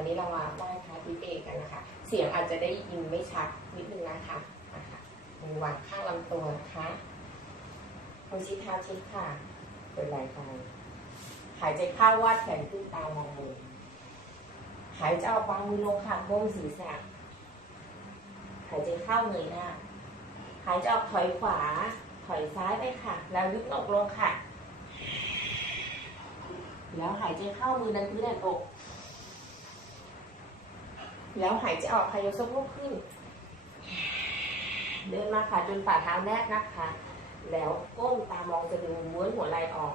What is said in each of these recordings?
วันนี้เรามาไหว้พระทิเบตกันนะคะ เสียงอาจจะได้ยินไม่ชัดนิดนึงนะคะนะคะมือวางข้างลำตัวนะคะมือชิดเท้าชิดค่ะเปิดไหล่ไปหายใจเข้าวาดแขนขึ้นตามองมือหายใจออกวางมือลงค่ะก้มศีรษะหายใจเข้าเงยหน้าหายใจออกถอยขวา ถอยซ้ายไปค่ะ แล้วยุบหนกลงค่ะ แล้วหายใจเข้ามือดันพื้นดันอก แล้วหายใจออกค่ะยกสะโพกขึ้น เดินมาค่ะจนฝ่าเท้าแนบนะคะ แล้วก้มตามองจะดูม้วนหัวไหล่ออก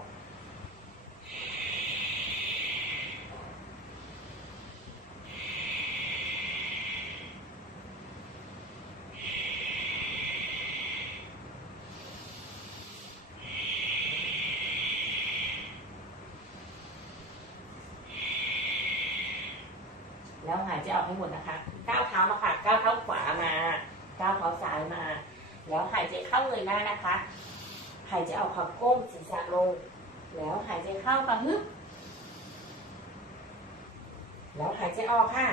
แล้วหายใจออกให้หมดนะคะ ก้าวเท้ามาค่ะ ก้าวเท้าขวามา ก้าวเท้าซ้ายมา แล้วหายใจเข้าเงยหน้านะคะ หายใจออกค่ะก้มศีรษะลง แล้วหายใจเข้าค่ะฮึบแล้วหายใจออกค่ะ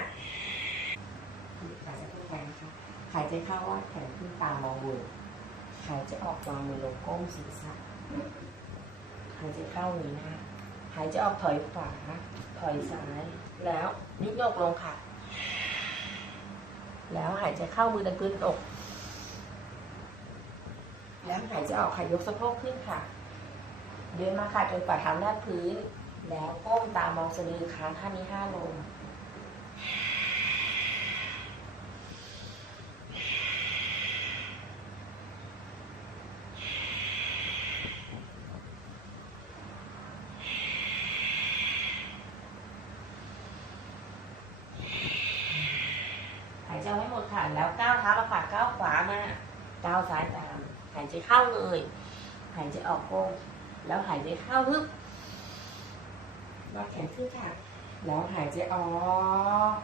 หายใจเข้าไปนะคะ หายใจเข้าวาแขนขึ้นตามมองบนหายใจออกวางมือลงก้มศีรษะหายใจเข้าเงยหน้า หายใจออกถอยขวา ถอยซ้าย แล้วยุบโยกลงค่ะ แล้วหายใจเข้ามือดันพื้นอก แล้วหายใจออกค่ะยกสะโพกขึ้นค่ะ เดินมาค่ะจนฝ่าเท้าแนบพื้น แล้วก้มตามองสะดือค้างท่านี้ห้าลม ใจให้หมดค่ะแล้วก้าวเท้ามาค่าก้าวขวามาก้าวซ้ายตามหายใจเข้าเลย หายใจออกโก้งแล้วหายใจเข้าฮึบวาดแขนขึ้นค่ะ แล้วหายใจออก